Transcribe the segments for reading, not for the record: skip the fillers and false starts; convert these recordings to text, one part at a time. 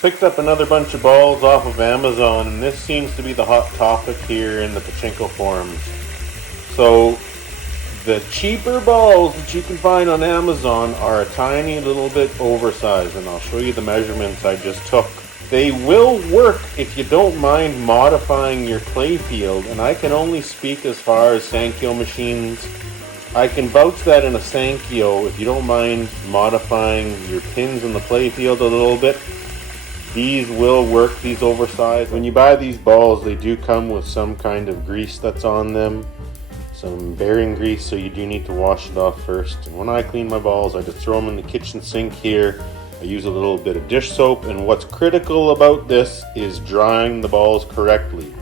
Picked up another bunch of balls off of Amazon, and this seems to be the hot topic here in the pachinko forums. So, the cheaper balls that you can find on Amazon are a tiny little bit oversized, and I'll show you the measurements I just took. They will work if you don't mind modifying your play field, and I can only speak as far as Sankyo machines. I can vouch that in a Sankyo, if you don't mind modifying your pins in the play field a little bit, these will work, these oversized. When you buy these balls, they do come with some kind of grease that's on them. Some bearing grease, so you do need to wash it off first. And when I clean my balls, I just throw them in the kitchen sink here. I use a little bit of dish soap, and what's critical about this is drying the balls correctly.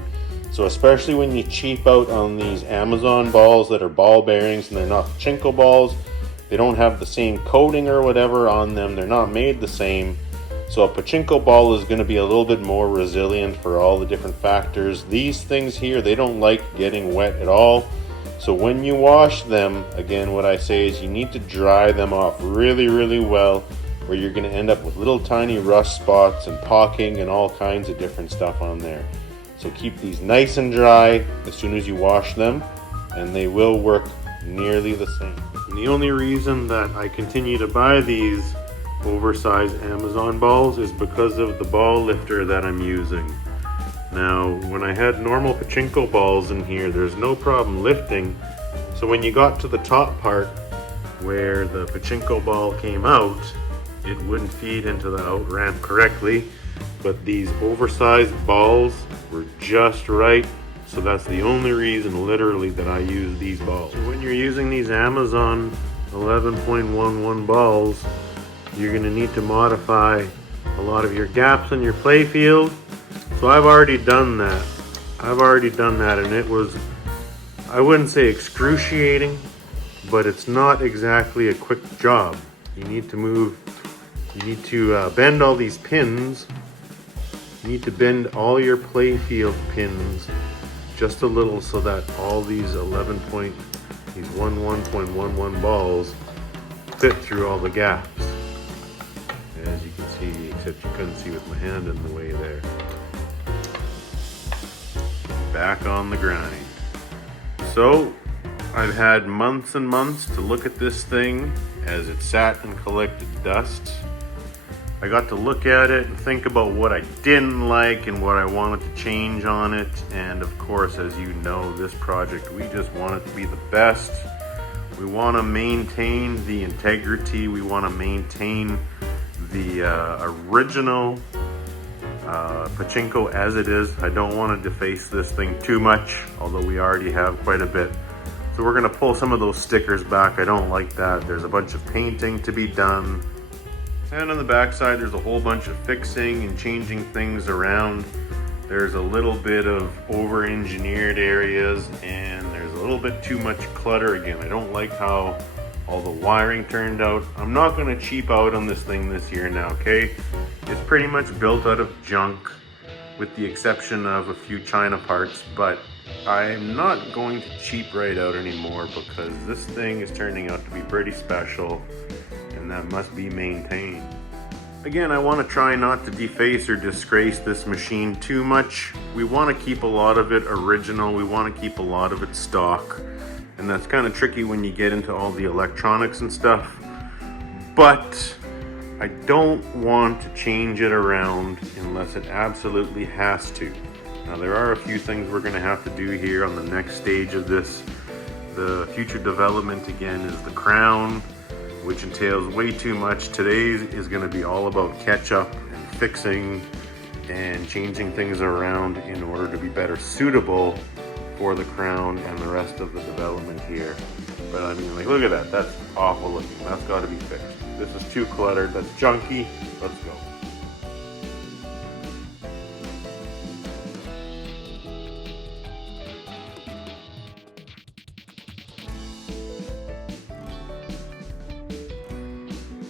So especially when you cheap out on these Amazon balls that are ball bearings and they're not pachinko balls, they don't have the same coating or whatever on them, they're not made the same. So a pachinko ball is going to be a little bit more resilient for all the different factors. These things here, they don't like getting wet at all. So when you wash them, again, what I say is you need to dry them off really, really well, or you're going to end up with little tiny rust spots and pocking and all kinds of different stuff on there. So keep these nice and dry as soon as you wash them, and they will work nearly the same. And the only reason that I continue to buy these oversized Amazon balls is because of the ball lifter that I'm using. Now, when I had normal pachinko balls in here, there's no problem lifting. So when you got to the top part where the pachinko ball came out, it wouldn't feed into the out ramp correctly. But these oversized balls were just right. So that's the only reason, literally, that I use these balls. So when you're using these Amazon 11.11 balls, you're going to need to modify a lot of your gaps in your play field. So I've already done that. And it was, I wouldn't say excruciating, but it's not exactly a quick job. You need to bend all these pins. You need to bend all your play field pins just a little so that all these 11.11 balls fit through all the gaps. As you can see, except you couldn't see with my hand in the way there. Back on the grind. So, I've had months and months to look at this thing as it sat and collected dust. I got to look at it and think about what I didn't like and what I wanted to change on it. And of course, as you know, this project, we just want it to be the best. We want to maintain the integrity. We want to maintain the original pachinko as it is. I don't want to deface this thing too much, although we already have quite a bit. So we're going to pull some of those stickers back. I don't like that. There's a bunch of painting to be done. And on the back side, there's a whole bunch of fixing and changing things around. There's a little bit of over-engineered areas, and there's a little bit too much clutter. Again, I don't like how all the wiring turned out. I'm not going to cheap out on this thing this year now, okay? It's pretty much built out of junk, with the exception of a few China parts, but I'm not going to cheap right out anymore because this thing is turning out to be pretty special, and that must be maintained. Again, I want to try not to deface or disgrace this machine too much. We want to keep a lot of it original. We want to keep a lot of it stock. And that's kind of tricky when you get into all the electronics and stuff. But I don't want to change it around unless it absolutely has to. Now, there are a few things we're going to have to do here on the next stage of this. The future development, again, is the crown, which entails way too much. Today's is going to be all about catch-up and fixing and changing things around in order to be better suitable for the crown and the rest of the development here. But I mean, like, look at that. That's awful looking. That's got to be fixed. This is too cluttered. That's junky. Let's go.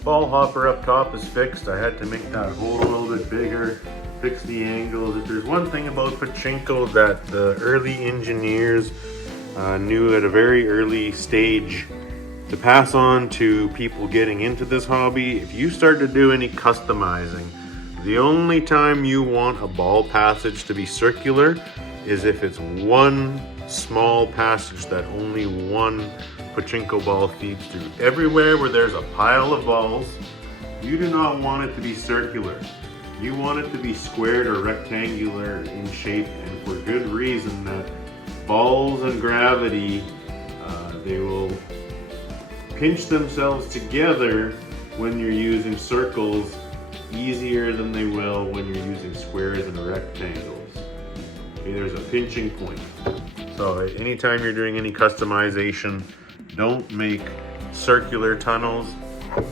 Ball hopper up top is fixed. I had to make that hole a little bit bigger, fix the angles. If there's one thing about pachinko that the early engineers knew at a very early stage to pass on to people getting into this hobby, if you start to do any customizing, The only time you want a ball passage to be circular is if it's one small passage that only one pachinko ball feeds through. Everywhere where there's a pile of balls, you do not want it to be circular. You want it to be squared or rectangular in shape, and for good reason. That balls and gravity, they will pinch themselves together when you're using circles easier than they will when you're using squares and rectangles. Okay, there's a pinching point. So anytime you're doing any customization, don't make circular tunnels.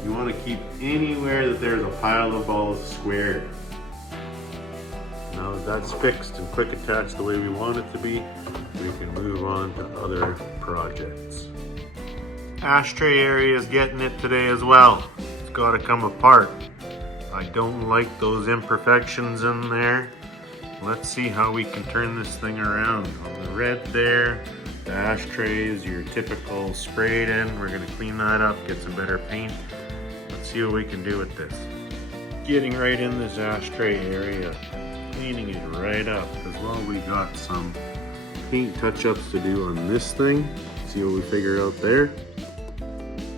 You want to keep anywhere that there's a pile of balls squared. Now that that's fixed and quick attached the way we want it to be, we can move on to other projects. Ashtray area is getting it today as well. It's got to come apart. I don't like those imperfections in there. Let's see how we can turn this thing around. On the red there, the ashtray is your typical sprayed in. We're going to clean that up, get some better paint. Let's see what we can do with this. Getting right in this ashtray area, cleaning it right up, as well we got some paint touch-ups to do on this thing. See what we figure out there.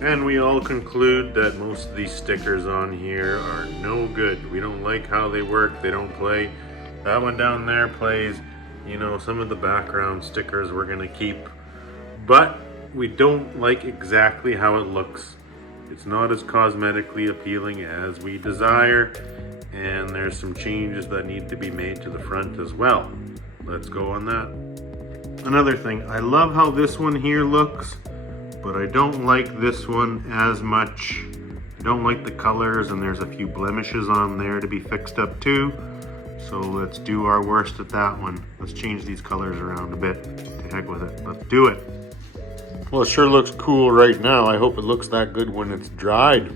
And we all conclude that most of these stickers on here are no good. We don't like how they work, they don't play. That one down there plays. You know, some of the background stickers we're gonna keep, but we don't like exactly how it looks. It's not as cosmetically appealing as we desire, and there's some changes that need to be made to the front as well. Let's go on that. Another thing, I love how this one here looks, but I don't like this one as much. I don't like the colors, and there's a few blemishes on there to be fixed up too. So let's do our worst at that one. Let's change these colors around a bit. To heck with it. Let's do it. Well, it sure looks cool right now. I hope it looks that good when it's dried.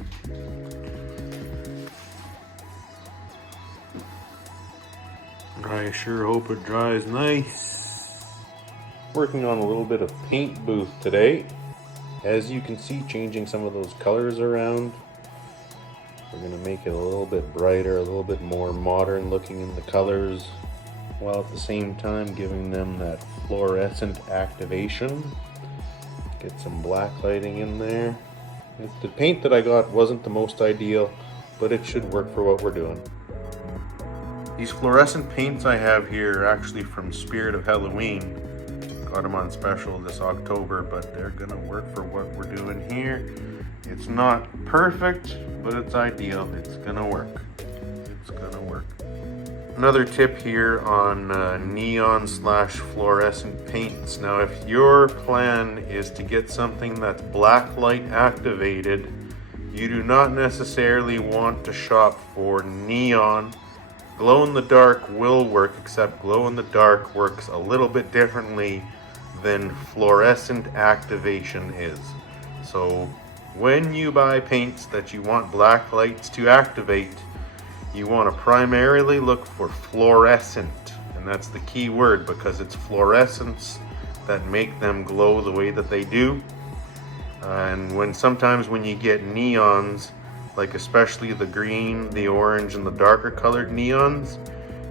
I sure hope it dries nice. Working on a little bit of paint booth today. As you can see, changing some of those colors around. We're going to make it a little bit brighter, a little bit more modern looking in the colors, while at the same time giving them that fluorescent activation. Get some black lighting in there. The paint that I got wasn't the most ideal, but it should work for what we're doing. These fluorescent paints I have here are actually from Spirit of Halloween. Got them on special this October, but they're gonna work for what we're doing here. It's not perfect, but it's ideal. It's gonna work. It's gonna work. Another tip here on neon/fluorescent paints. Now, if your plan is to get something that's black light activated, you do not necessarily want to shop for neon. Glow in the dark will work, except glow in the dark works a little bit differently than fluorescent activation is. So when you buy paints that you want black lights to activate, you want to primarily look for fluorescent, and that's the key word, because it's fluorescence that make them glow the way that they do. And sometimes when you get neons, like especially the green, the orange, and the darker colored neons,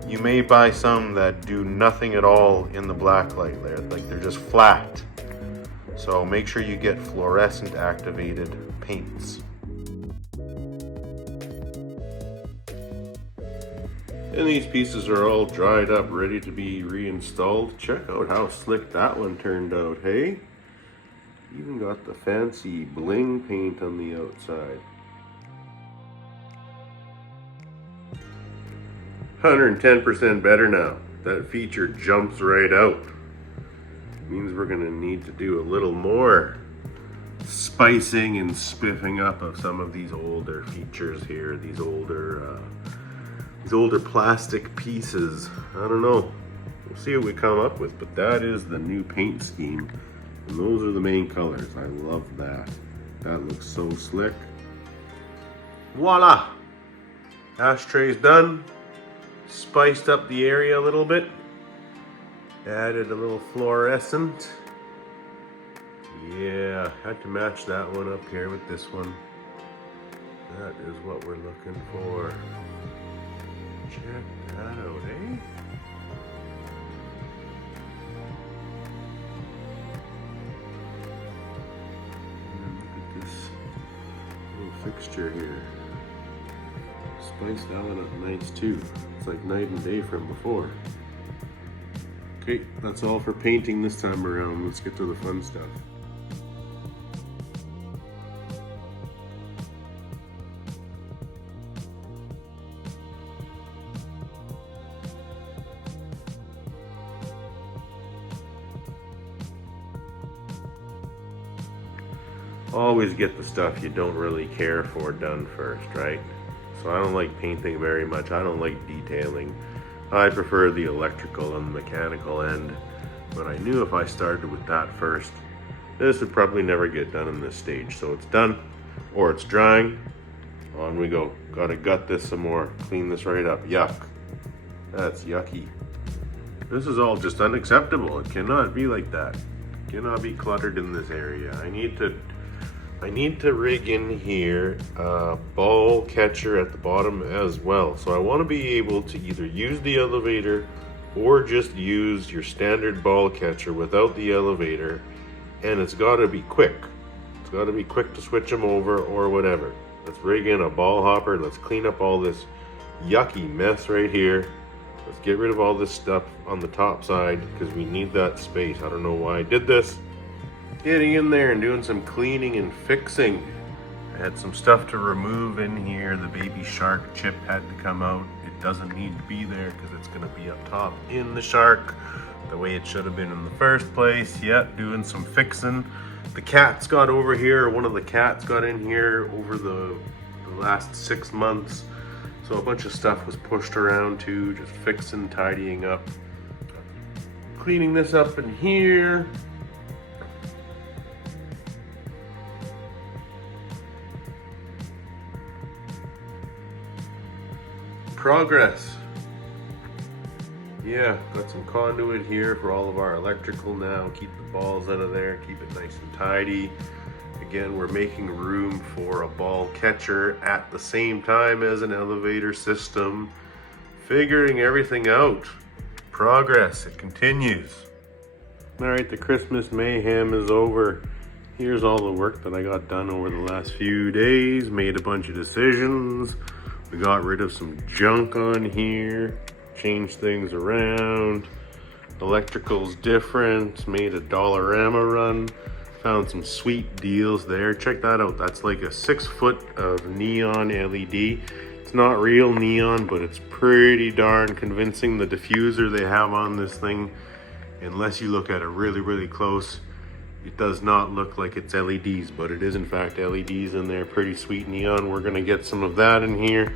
you may buy some that do nothing at all in the black light there, like they're just flat. So make sure you get fluorescent activated paints. And these pieces are all dried up, ready to be reinstalled. Check out how slick that one turned out, hey? Even got the fancy bling paint on the outside. 110% better now. That feature jumps right out. Means we're gonna need to do a little more spicing and spiffing up of some of these older features here, these older plastic pieces. I don't know. We'll see what we come up with, but that is the new paint scheme, and those are the main colors. I love that. That looks so slick. Voila! Ashtray's done. Spiced up the area a little bit. Added a little fluorescent. Yeah, had to match that one up here with this one. That is what we're looking for. Check that out, eh? And look at this little fixture here. Spice that one up nice too. It's like night and day from before. Okay, that's all for painting this time around. Let's get to the fun stuff. Always get the stuff you don't really care for done first, right? So I don't like painting very much. I don't like detailing. I prefer the electrical and the mechanical end. But I knew if I started with that first, this would probably never get done in this stage. So it's done, or it's drying. On we go. Gotta gut this some more. Clean this right up. Yuck. That's yucky. This is all just unacceptable. It cannot be like that. It cannot be cluttered in this area. I need to rig in here a ball catcher at the bottom as well. So I want to be able to either use the elevator or just use your standard ball catcher without the elevator. And it's got to be quick. It's got to be quick to switch them over or whatever. Let's rig in a ball hopper. Let's clean up all this yucky mess right here. Let's get rid of all this stuff on the top side because we need that space. I don't know why I did this. Getting in there and doing some cleaning and fixing. I had some stuff to remove in here. The baby shark chip had to come out. It doesn't need to be there because it's going to be up top in the shark the way it should have been in the first place. Yeah, doing some fixing. The cats got over here. One of the cats got in here over the last 6 months. So a bunch of stuff was pushed around too, just fixing, tidying up. Cleaning this up in here. Progress. Yeah, got some conduit here for all of our electrical now. Keep the balls out of there, keep it nice and tidy. Again, we're making room for a ball catcher at the same time as an elevator system. Figuring everything out. Progress, it continues. All right, the Christmas mayhem is over. Here's all the work that I got done over the last few days. Made a bunch of decisions. We got rid of some junk on here, changed things around. Electrical's different, made a Dollarama run, found some sweet deals there. Check that out, that's like a 6 foot of neon LED. It's not real neon, but it's pretty darn convincing. The diffuser they have on this thing, unless you look at it really, really close, it does not look like it's LEDs, but it is in fact LEDs in there. Pretty sweet neon. We're gonna get some of that in here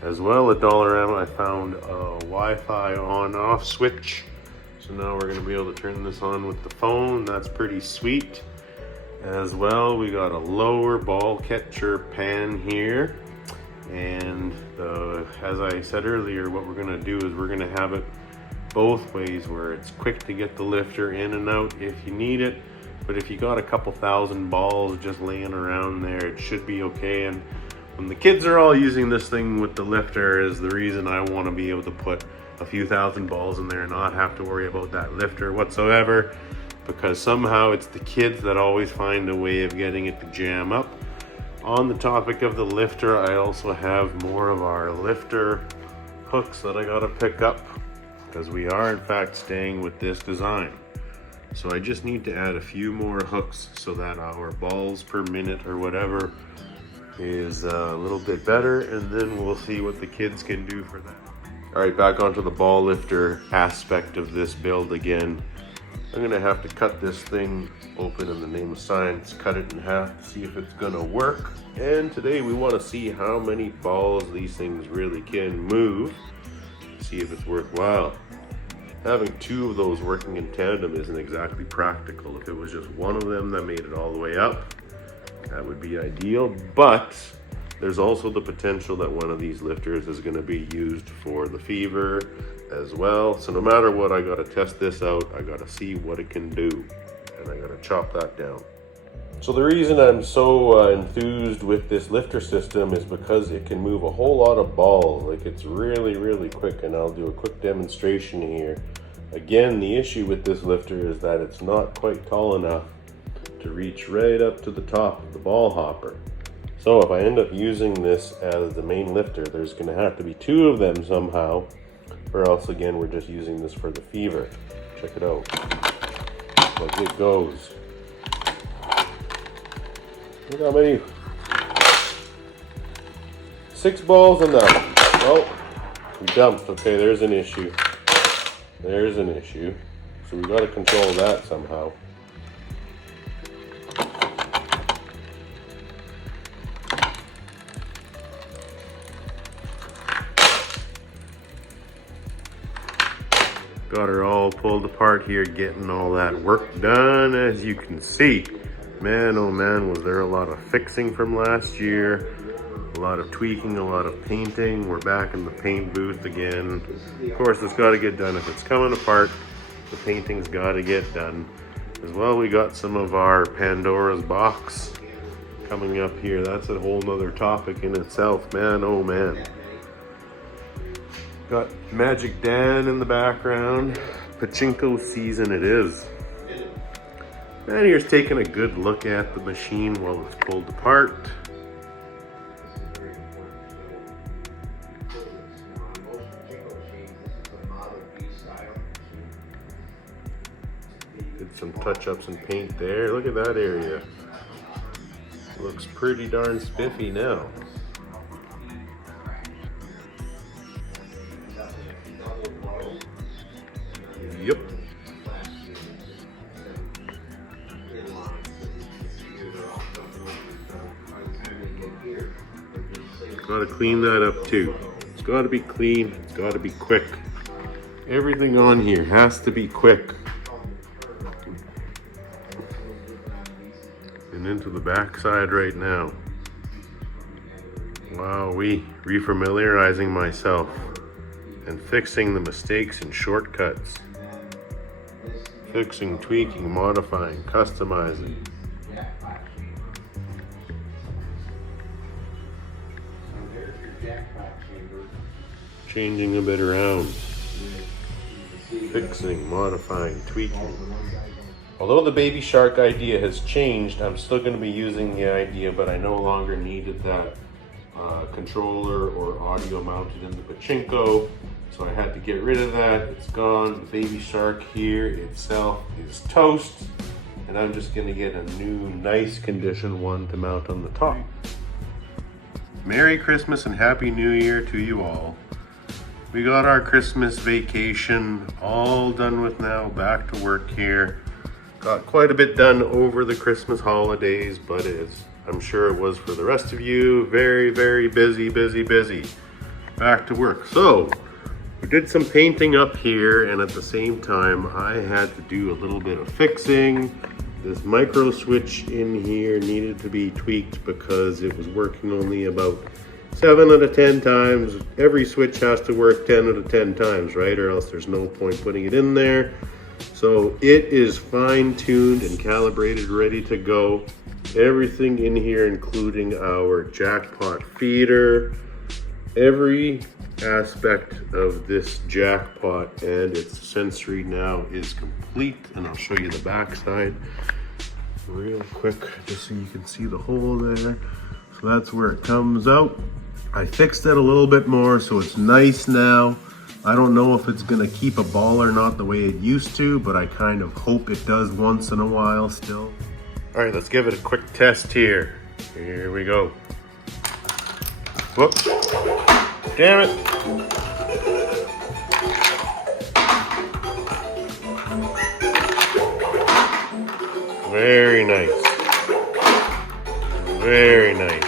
as well. At Dollarama, I found a Wi-Fi on-off switch. So now we're gonna be able to turn this on with the phone. That's pretty sweet. As well, we got a lower ball catcher pan here. And as I said earlier, what we're gonna do is we're gonna have it both ways, where it's quick to get the lifter in and out if you need it. But if you got a couple thousand balls just laying around there, it should be okay. And when the kids are all using this thing with the lifter is the reason I want to be able to put a few thousand balls in there and not have to worry about that lifter whatsoever, because somehow it's the kids that always find a way of getting it to jam up. On the topic of the lifter, I also have more of our lifter hooks that I gotta pick up, because we are in fact staying with this design. So I just need to add a few more hooks so that our balls per minute or whatever is a little bit better, and then we'll see what the kids can do for that. All right, back onto the ball lifter aspect of this build again. I'm gonna have to cut this thing open in the name of science, cut it in half to see if it's gonna work. And today we wanna see how many balls these things really can move, see if it's worthwhile. Having two of those working in tandem isn't exactly practical. If it was just one of them that made it all the way up, that would be ideal. But there's also the potential that one of these lifters is going to be used for the Fever as well. So no matter what, I got to test this out. I got to see what it can do, and I got to chop that down. So the reason I'm so enthused with this lifter system is because it can move a whole lot of balls. Like, it's really, really quick, and I'll do a quick demonstration here. Again, the issue with this lifter is that it's not quite tall enough to reach right up to the top of the ball hopper. So if I end up using this as the main lifter, there's gonna have to be two of them somehow, or else again, we're just using this for the Fever. Check it out. Like it goes. Look how many. 6 balls enough. Oh, we dumped. Okay, there's an issue. There's an issue. So we got to control that somehow. Got her all pulled apart here, getting all that work done, as you can see. Man, oh man, was there a lot of fixing from last year, a lot of tweaking, a lot of painting. We're back in the paint booth again. Of course, it's got to get done. If it's coming apart, the painting's got to get done. As well, we got some of our Pandora's box coming up here. That's a whole nother topic in itself, man, oh man. Got Magic Dan in the background. Pachinko season it is. And here's taking a good look at the machine while it's pulled apart. Did some touch-ups and paint there. Look at that area. Looks pretty darn spiffy now. Yep. Gotta clean that up too. It's gotta be clean, it's gotta be quick. Everything on here has to be quick. And into the back side right now. Wow, refamiliarizing myself and fixing the mistakes and shortcuts. Fixing, tweaking, modifying, customizing. Changing a bit around. Fixing, modifying, tweaking. Although the baby shark idea has changed, I'm still going to be using the idea, but I no longer needed that controller or audio mounted in the Pachinko. So I had to get rid of that. It's gone. The baby shark here itself is toast. And I'm just going to get a new, nice condition one to mount on the top. Merry Christmas and Happy New Year to you all. We got our Christmas vacation all done with now, back to work here. Got quite a bit done over the Christmas holidays, but I'm sure it was for the rest of you. Very, very busy, busy, busy. Back to work. So, we did some painting up here, and at the same time, I had to do a little bit of fixing. This micro switch in here needed to be tweaked because it was working only about 7 out of 10 times. Every switch has to work 10 out of 10 times, right? Or else there's no point putting it in there. So it is fine-tuned and calibrated, ready to go. Everything in here, including our jackpot feeder, every aspect of this jackpot and its sensory now is complete. And I'll show you the back side real quick, just so you can see the hole there. So that's where it comes out. I fixed it a little bit more, so it's nice now. I don't know if it's gonna keep a ball or not the way it used to, but I kind of hope it does once in a while still. All right, let's give it a quick test here. Here we go. Whoops. Damn it. Very nice. Very nice.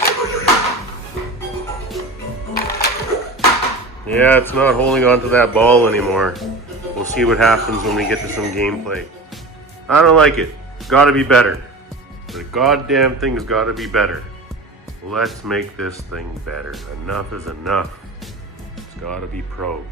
Yeah, it's not holding on to that ball anymore. We'll see what happens when we get to some gameplay. I don't like it. It's gotta be better. The goddamn thing's gotta be better. Let's make this thing better. Enough is enough. It's gotta be pro.